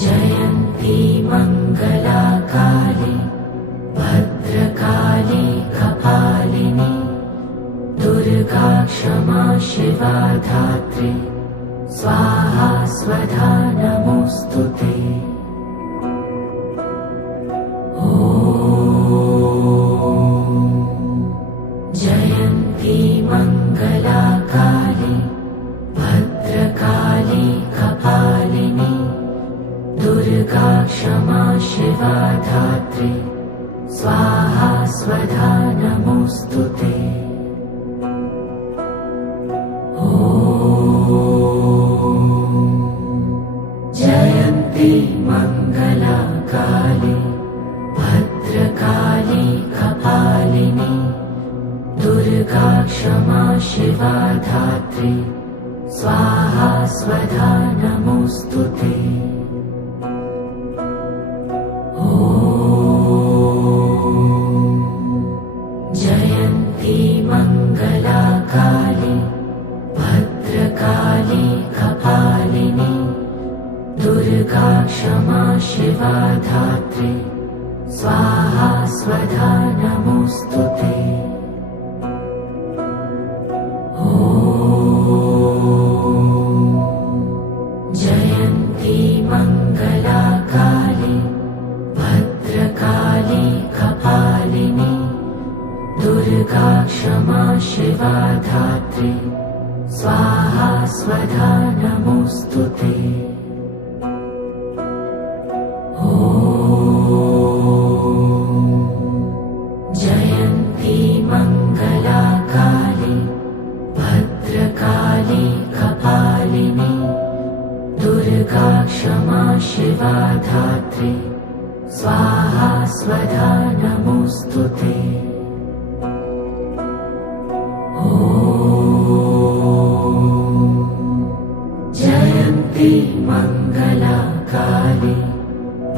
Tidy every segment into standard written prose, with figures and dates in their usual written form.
जयन्ती मङ्गला काली भद्रकाली कपालिनी दुर्गा क्षमा शिवा धात्री स्वाहा स्वधा नमोऽस्तुते। जयन्ती मङ्गला काली भद्रकाली कपालिनी दुर्गा क्षमा शिवा धात्री स्वाहा स्वधा नमोऽस्तुते। जयन्ती मङ्गला काली भद्रकाली कपालिनी दुर्गा क्षमा शिवा धात्री स्वाहा स्वधा नमोऽस्तुते। जयन्ती मङ्गला काली भद्रकाली कपालिनी दुर्गा क्षमा शिवा धात्री स्वाहा स्वधा नमोऽस्तुते। जयन्ती मङ्गला काली भद्रकाली कपालिनी दुर्गा क्षमा शिवा धात्री स्वाहा स्वधा नमोऽस्तुते। जयन्ती मङ्गला काली भद्रकाली कपालिनी दुर्गा क्षमा शिवा धात्री स्वाहा स्वधा नमोऽस्तुते। जयन्ती मङ्गला काली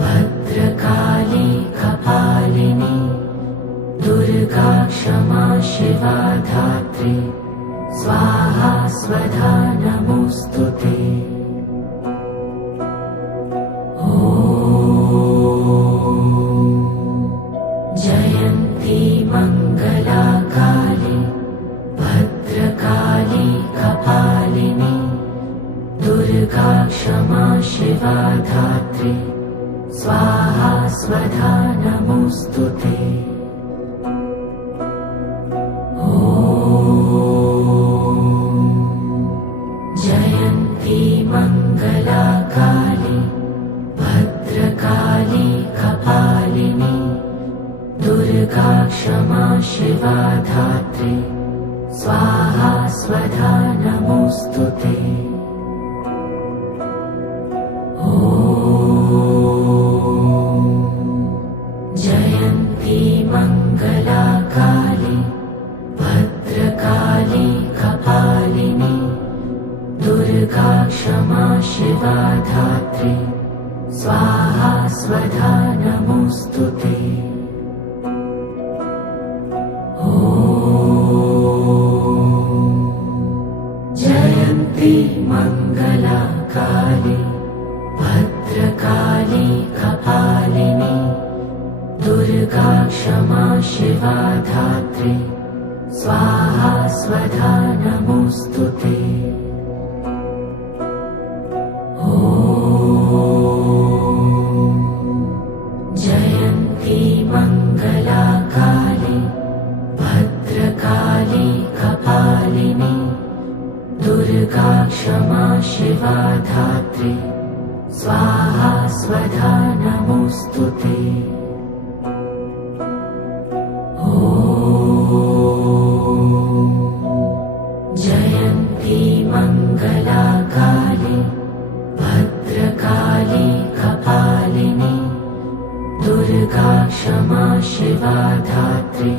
भद्रकाली कपालिनी दुर्गा क्षमा शिवा धात्री स्वाहा स्वधा नमोऽस्तुते। जयन्ती मङ्गला काली भद्रकाली कपालिनी दुर्गा क्षमा शिवा धात्री स्वाहा स्वधा नमोऽस्तुते। जयन्ती मङ्गला काली भद्रकाली कपालिनी दुर्गा क्षमा शिवा धात्री स्वाहा स्वधा नमोऽस्तुते। जयन्ती मङ्गला काली भद्रकाली कपालिनी दुर्गा क्षमा शिवा धात्री स्वाहा स्वधा नमोऽस्तुते। जयन्ती मङ्गला काली भद्रकाली कपालिनी दुर्गा क्षमा शिवा धात्री स्वाहा स्वधा नमोऽस्तुते। जयन्ती मङ्गला काली भद्रकाली कपालिनी दुर्गा क्षमा शिवा धात्री स्वाहा स्वधा नमोऽस्तुते। जयन्ती मङ्गला काली भद्रकाली कपालिनी दुर्गा क्षमा शिवा धात्री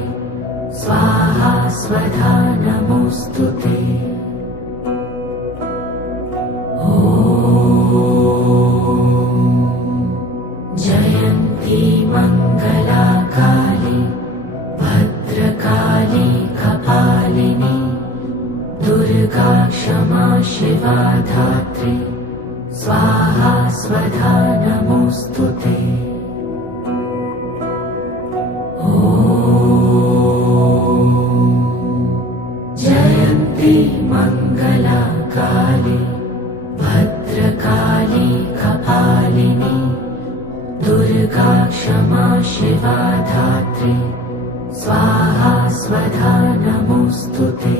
स्वाहा स्वधा नमोऽस्तुते। जयन्ती मङ्गला काली भद्रकाली कपालिनी दुर्गा क्षमा शिवा धात्री स्वाहा स्वधा नमोऽस्तु ते। जयन्ती मङ्गला काली भद्रकाली कपालिनी दुर्गा क्षमा शिवा धात्री स्वाहा स्वधा नमोऽस्तु ते।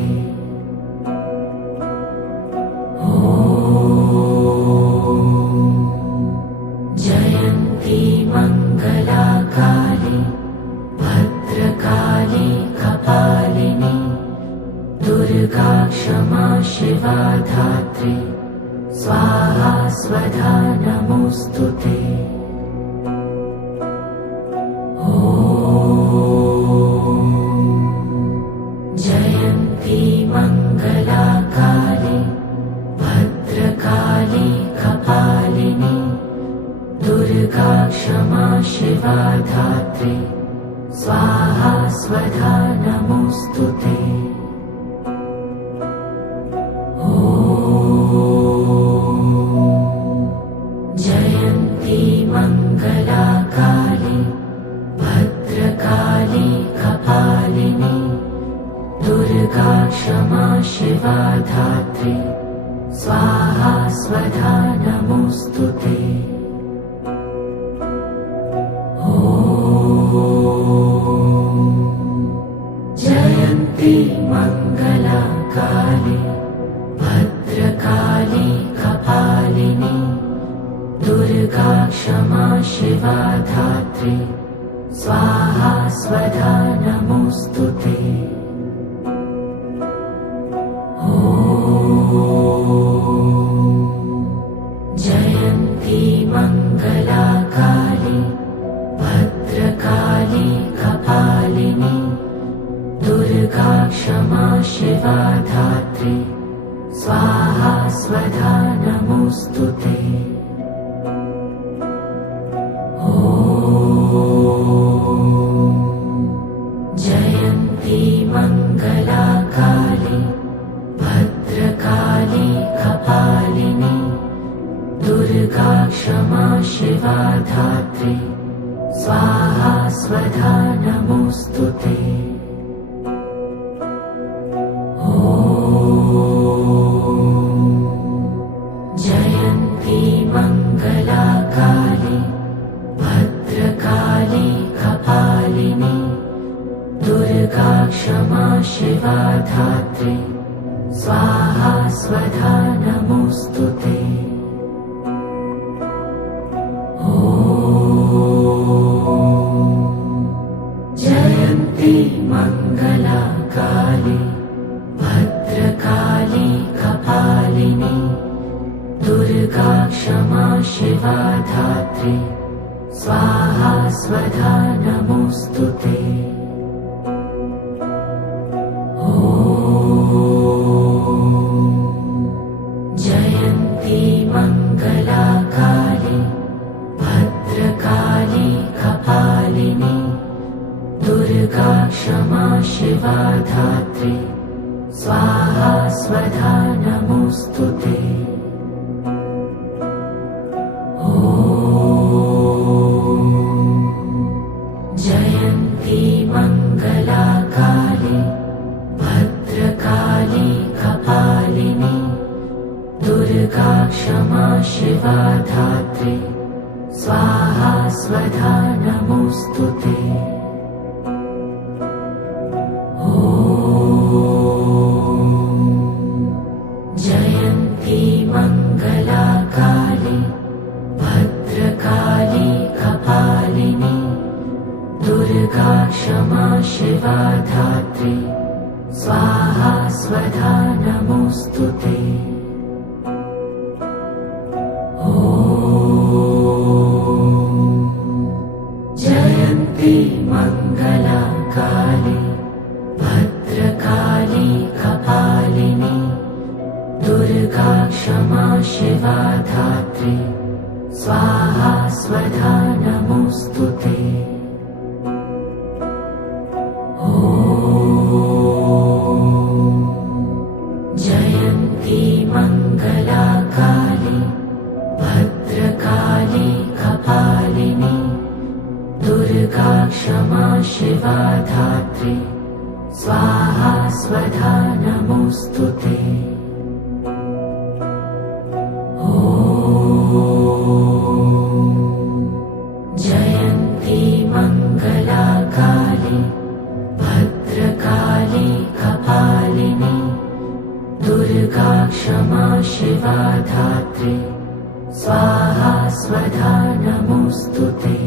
जयन्ती मङ्गला काली भद्रकाली कपालिनी दुर्गा क्षमा शिवा धात्री स्वाहा स्वधा नमोऽस्तु ते। जयन्ती मङ्गला काली भद्रकाली कपालिनी दुर्गा क्षमा शिवा धात्री स्वाहा स्वधा नमोऽस्तु ते। जयन्ती मङ्गला काली भद्रकाली कपालिनी दुर्गा क्षमा शिवा धात्री स्वाहा स्वधा नमोऽस्तु ते। जयन्ती मङ्गला काली भद्रकाली कपालिनी दुर्गा क्षमा शिवा धात्री स्वाहा स्वधा नमोऽस्तु ते। जयन्ती मङ्गला काली भद्रकाली कपालिनी दुर्गा क्षमा शिवा धात्री स्वाहा स्वधा नमोऽस्तु ते। जयन्ती मङ्गला काली भद्रकाली कपालिनी दुर्गा क्षमा शिवा धात्री स्वाहा स्वधा नमोऽस्तु ते। जयन्ती मङ्गला काली भद्रकाली कपालिनी दुर्गा क्षमा शिवा धात्री स्वाहा स्वधा नमोऽस्तु ते। जयन्ती मङ्गला काली भद्रकाली कपालिनी दुर्गा क्षमा शिवा धात्री स्वाहा स्वधा नमोऽस्तु ते। जयन्ती मङ्गला काली भद्रकाली कपालिनी दुर्गा क्षमा शिवा धात्री स्वाहा स्वधा नमोऽस्तु ते। जयन्ती मङ्गला काली भद्रकाली कपालिनी दुर्गा क्षमा शिवा धात्री स्वाहा स्वधा नमोऽस्तु ते। जयन्ती मङ्गला काली भद्रकाली कपालिनी दुर्गा क्षमा शिवा धात्री स्वाहा स्वधा नमोऽस्तु ते। जयन्ती मङ्गला काली भद्रकाली कपालिनी दुर्गा क्षमा शिवा धात्री स्वाहा स्वधा नमोऽस्तु ते। जयन्ती मङ्गला काली भद्रकाली भद्रकाली कपालिनी दुर्गा क्षमा शिवा धात्री स्वाहा स्वधा नमोस्तुते। जयन्ती मंगला काली भद्रकाली कपालिनी दुर्गा क्षमा शिवा धात्री स्वाहा स्वधा नमोस्तुते।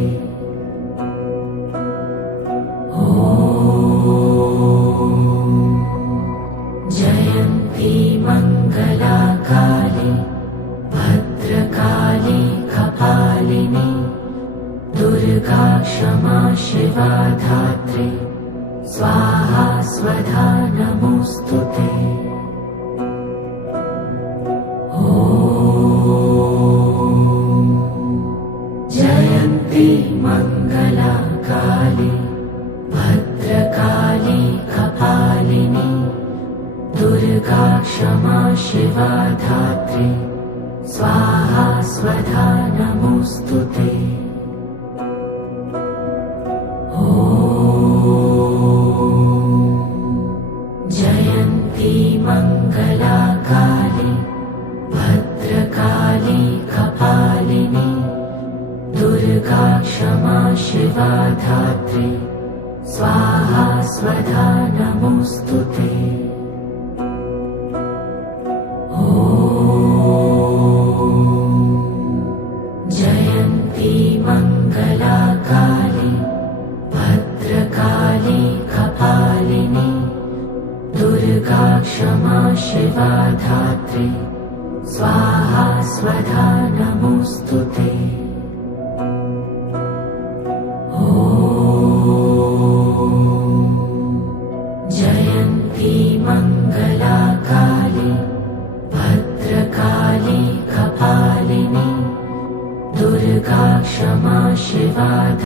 जयन्ती मंगला काली भद्रकाली कपालिनी दुर्गा क्षमा शिवा धात्री स्वाहा स्वधा नमोस्तुते। जयन्ती मंगला काली भद्रकाली कपालिनी दुर्गा क्षमा शिवा धात्री स्वाहा स्वधा नमोस्तुते। जयन्ती मंगला काली भद्रकाली कपालिनी दुर्गा क्षमा शिवा धात्री स्वाहा स्वधा नमोस्तुते। जयन्ती मंगला काली भद्रकाली कपालिनी दुर्गा क्षमा शिवा धात्री स्वाहा स्वधा नमोस्तुते। जयन्ती मंगला काली भद्रकाली कपालिनी दुर्गा क्षमा शिवा